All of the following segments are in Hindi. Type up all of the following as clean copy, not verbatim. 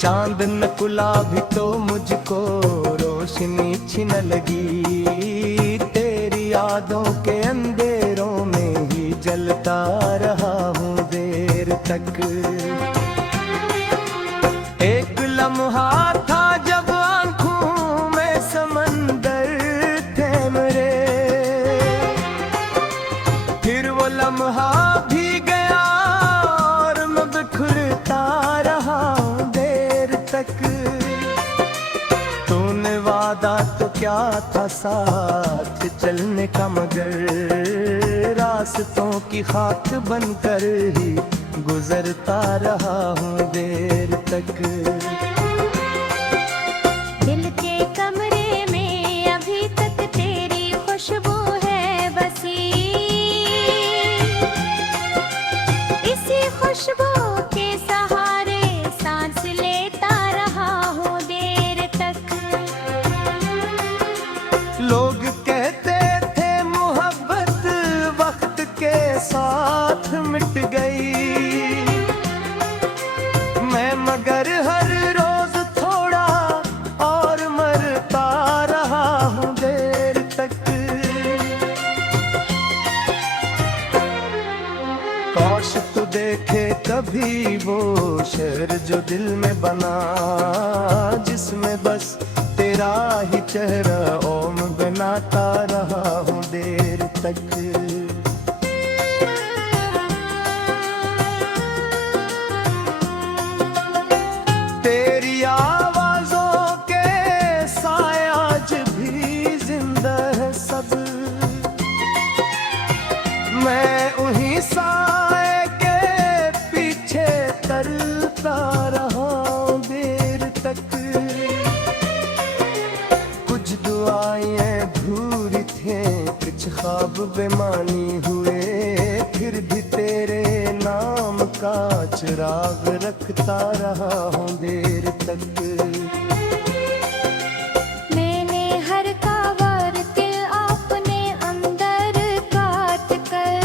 चांद नकुला भी तो मुझको रोशनी छिन लगी, तेरी यादों के अंधेरों में ही जलता रहा हूँ देर तक। एक लम्हा था जब आंखों में समंदर थे मेरे, फिर वो लम्हा भी गया और मैं बिखरता रहा हूँ देर तक। तूने वादा तो क्या था साथ चलने का, मगर रास्तों की खाक बनकर ही गुजरता रहा हूँ देर तक। दिल के कमरे में अभी तक तेरी खुशबू है बसी, इसी खुशबू के सहारे सांस लेता रहा हूँ देर तक। लोग कहते थे मोहब्बत वक्त के साथ मिट गई, मैं मगर हर रोज थोड़ा और मरता रहा हूँ देर तक। काश तू देखे कभी वो शहर जो दिल में बना, जिसमें बस तेरा ही चेहरा ओम बनाता रहा हूँ देर तक। तेरी आवाजों के साए आज भी जिंदा है सब, मैं उन्हीं साए के पीछे चलता रहा हूँ देर तक। कुछ दुआएं अधूरी थे, कुछ ख्वाब बेमानी हुए, फिर भी तेरे नाम का चिराग रखता रहा हूँ देर तक। मैंने हर कावर दिल अपने अंदर काट कर,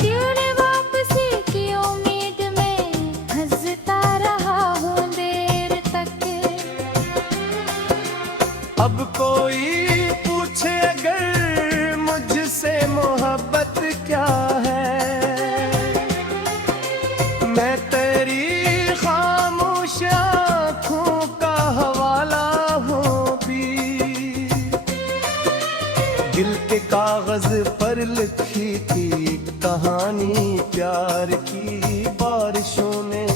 तूने वापसी की उम्मीद में हंसता रहा हूँ देर तक। अब कोई पूछे अगर मुझसे मोहब्बत क्या है, मैं तेरी खामोश आँखों का हवाला हूँ भी। दिल के कागज पर लिखी थी कहानी प्यार की, बारिशों ने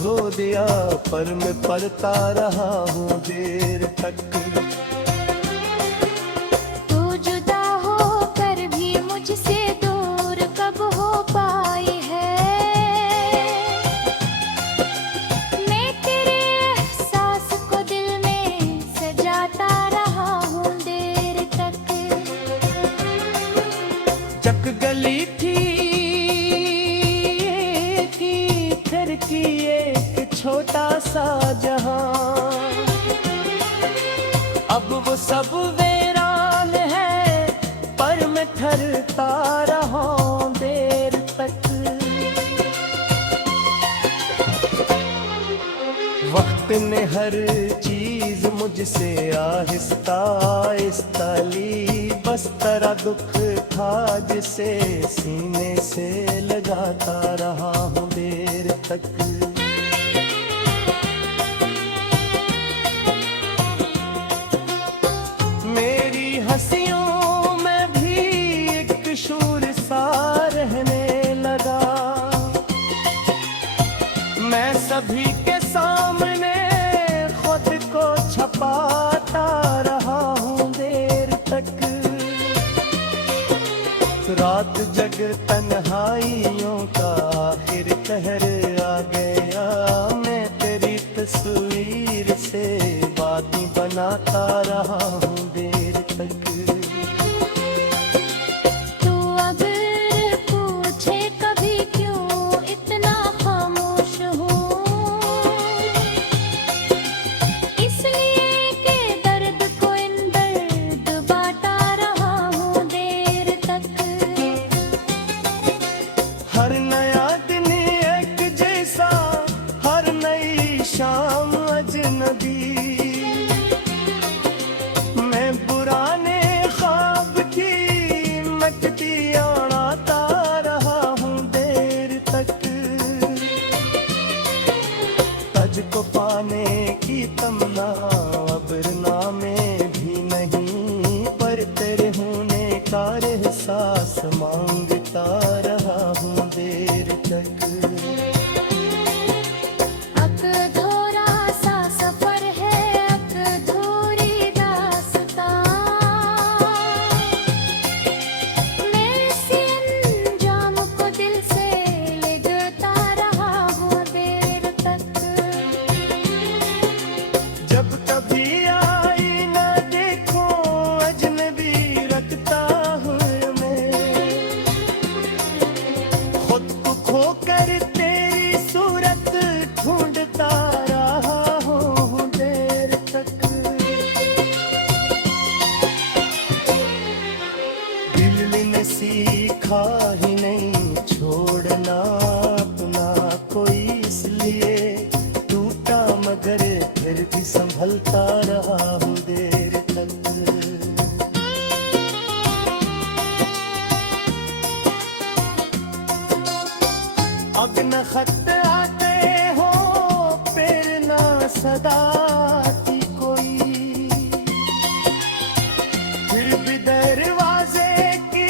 धो दिया पर मैं पढ़ता रहा हूँ देर तक। तू जुदा होकर भी मुझसे दूर कब हो पाई है, मैं तेरे एहसास को दिल में सजाता रहा हूँ देर तक। चक गली थी घर की एक छोटा सा जहां, अब वो सब वीरान है पर मैं ठहरता रहा हूं देर तक। वक्त ने हर चीज मुझसे आहिस्ता आहिस्ता ली, बस तेरा दुख था जिसे सीने से लगाता रहा हूँ देर तक। मेरी हंसियों में भी एक शूर सा रहने लगा, मैं सभी के सामने खुद को छपाता रहा हूँ देर तक। रात जग तन्हाइयों का आखिर कहर आ गया, मैं तेरी तस्वीर से बातें बनाता रहा हूँ देर तक। तू अगर पूछे कभी क्यों इतना खामोश हूँ, इसलिए कि दर्द को इन दर्द बांटा रहा हूँ देर तक। हर नया दिन एक जैसा संभलता रहा हूँ देर तक। अब न खत आते हो फिर ना सदा आती कोई, फिर भी दरवाजे की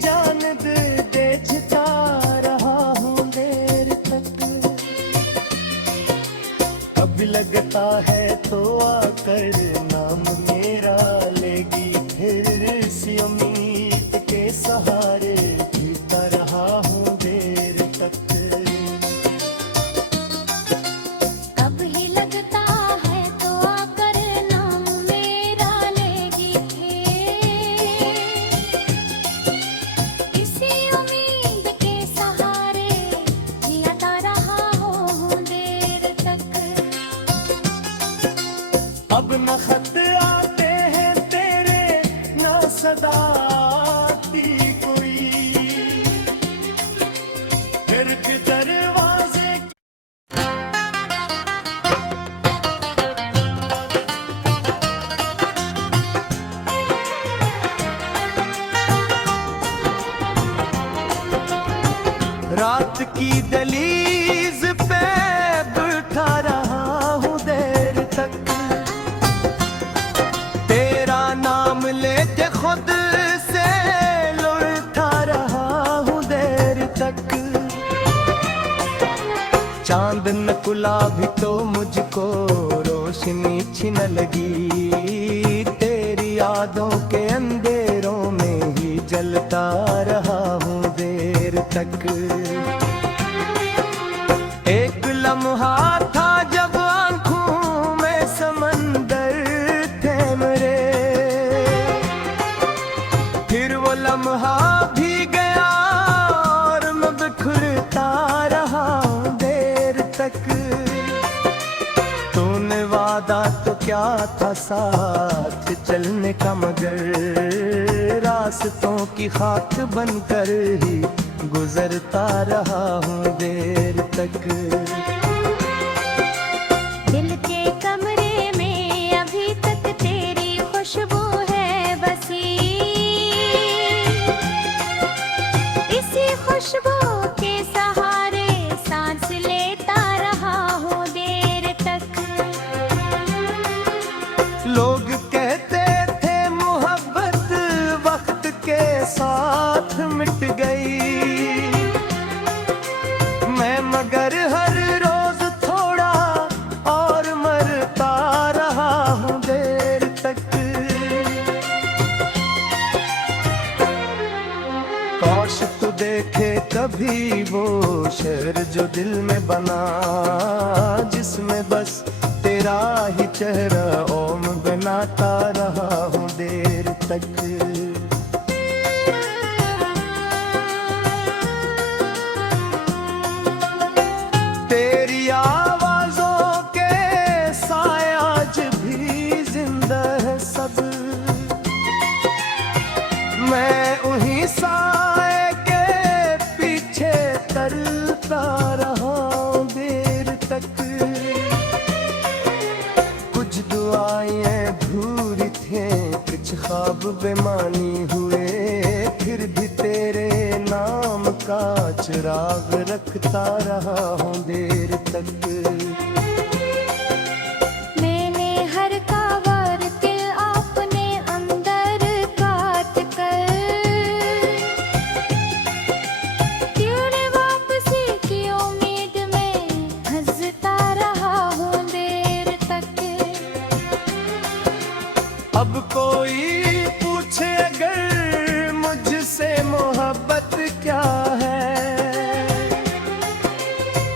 जानिब देखता रहा हूँ देर तक। कभी लगता है तो आकर नाम मेरा लेगी, फिर इसी उम्मीद के सहारे जीता रहा हूँ देर तक। कब ही लगता है तो आकर नाम मेरा लेगी फिर, इसी उम्मीद के सहारे जियाता रहा हूँ देर तक। अब न खत आते हैं तेरे ना सदा आती कोई, फिर भी दरवाजे रात की दहलीज पे बैठा रहा हूँ देर तक। तेरा नाम लेते खुद से लुढ़ता रहा हूँ देर तक। चांद नकुला भी तो मुझको रोशनी छिन लगी, तेरी यादों के अंधेरों में ही जलता रहा हूँ देर तक। एक लम्हा था जब आंखों में समंदर थे मेरे, फिर वो लम्हा भी गया और मैं बिखरता रहा हूँ देर तक। तूने वादा तो क्या था साथ चलने का, मगर रास्तों की खाक बनकर ही गुजरता रहा हूँ देर तक। दिल के कमरे में अभी तक तेरी खुशबू है बसी, इसी खुशबू के सहारे सांस लेता रहा हूँ देर तक। लोग कहते थे मोहब्बत वक्त के साथ मिट गई, मैं मगर हर रोज थोड़ा और मरता रहा हूँ देर तक। काश तू देखे कभी वो शहर जो दिल में बना, जिसमें बस तेरा ही चेहरा ओम बनाता रहा हूँ देर तक। तेरी आवाजों के साए आज भी जिंदा है सब, मैं उन्हीं साए के पीछे चलता रहा हूँ देर तक। कुछ दुआएं अधूरी थे, कुछ ख्वाब बेमानी हुए, फिर भी तेरे नाम का चिराग रखता रहा हूँ देर तक। मैंने हर कावर दिल अपने अंदर काट कर, तेरे वापसी की उम्मीद में हंसता रहा हूँ देर तक। अब कोई पूछे अगर मुझसे मोहब्बत क्या है,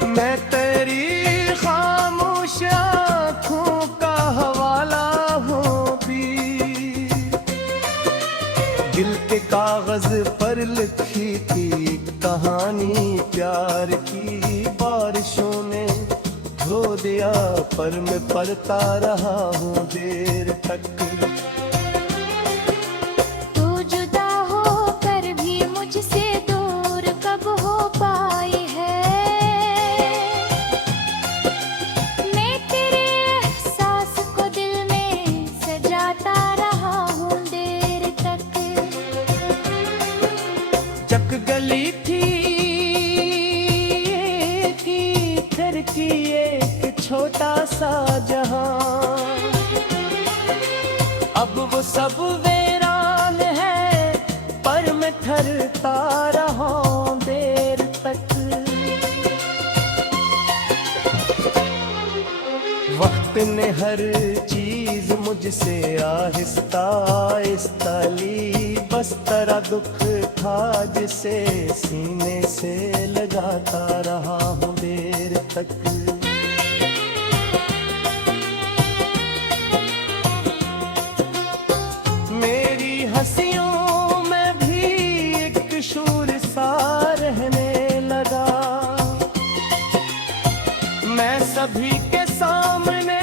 मैं तेरी खामोश आँखों का हवाला हूँ भी। दिल के कागज पर लिखी थी कहानी प्यार की, बारिशों ने धो दिया पर मैं पढ़ता रहा हूँ देर तक। तू जुदा होकर भी मुझसे दूर कब हो पाई है, मैं तेरे एहसास को की एक छोटा सा जहां, अब वो सब वीरान है, पर मैं ठहरता रहा हूं देर तक। वक्त ने हर चीज मुझसे आहिस्ता आहिस्ता ली, बस तेरा दुख था जिसे सीने से लगाता रहा हूँ देर तक। मेरी हंसियों में भी एक शूर सा रहने लगा, मैं सभी के सामने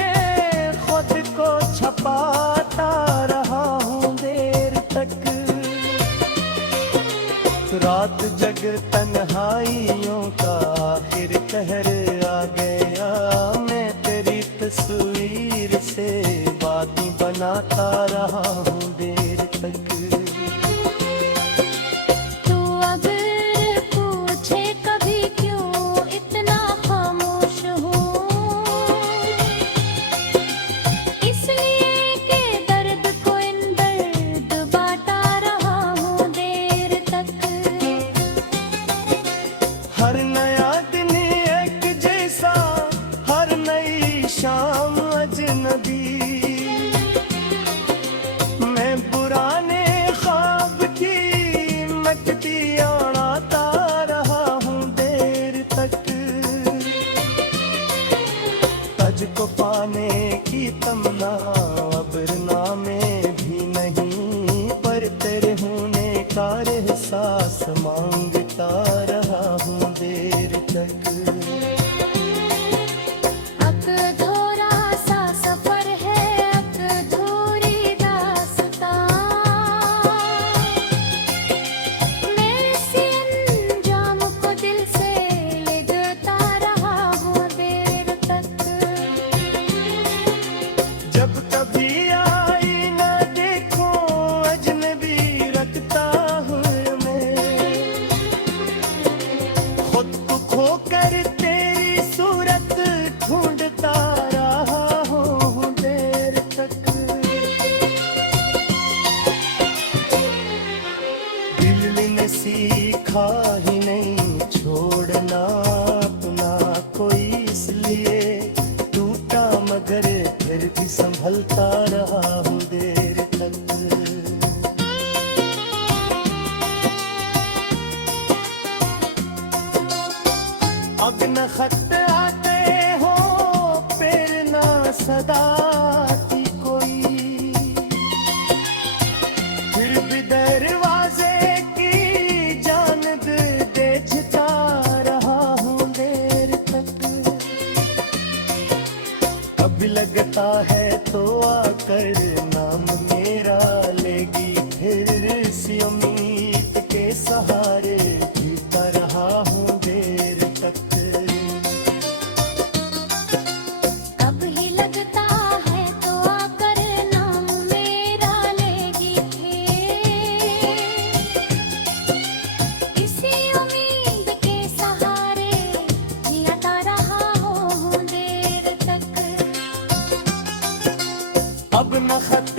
खुद को छपाता रहा हूँ देर तक। रात जग तन्हाइयों का आखिर कहर आ गया, मैं तेरी तस्वीर से बातें बनाता रहा हूँ देर तक। तू अगर पूछे कभी क्यों इतना खामोश हूँ, इसलिए कि दर्द को इन दर्द बांटा रहा हूँ देर तक। हर नया दिन एक जैसा, हर नई शाम अजनबी, मैं पुराने ख्वाब की मटकी उड़ाता रहा हूँ देर तक। तज को पाने की तमन्ना अब नामे भी नहीं, पर तेरे होने का एहसास मांगता रहा हूँ देर तक। अधूरा सा सफर है, अधूरी दास्तां, मैं इसी अंजाम को दिल से लिखता रहा हूँ देर तक। जब कभी आई न देखो अजनबी रखता हूँ मैं, खुद को खोकर तेरी सूरत ढूंढता रहा हूँ देर तक। दिल ने सीखा ही नहीं छोड़ना अपना कोई, इसलिए टूटा मगर फिर भी संभलता रहा हूँ देर तक। अब न खत आते हो प्रेरणा सदा आती कोई, फिर भी दरवाजे की जानिब देखता रहा हूँ देर तक। अब लगता है तो आकर नाम मेरा लेगी, फिर इसी उम्मीद के सहारे जीता रहा हूँ देर तक। कब ही लगता है तो आकर नाम मेरा लेगी फिर, इसी उम्मीद के सहारे जियाता रहा हूँ देर तक। अब न खत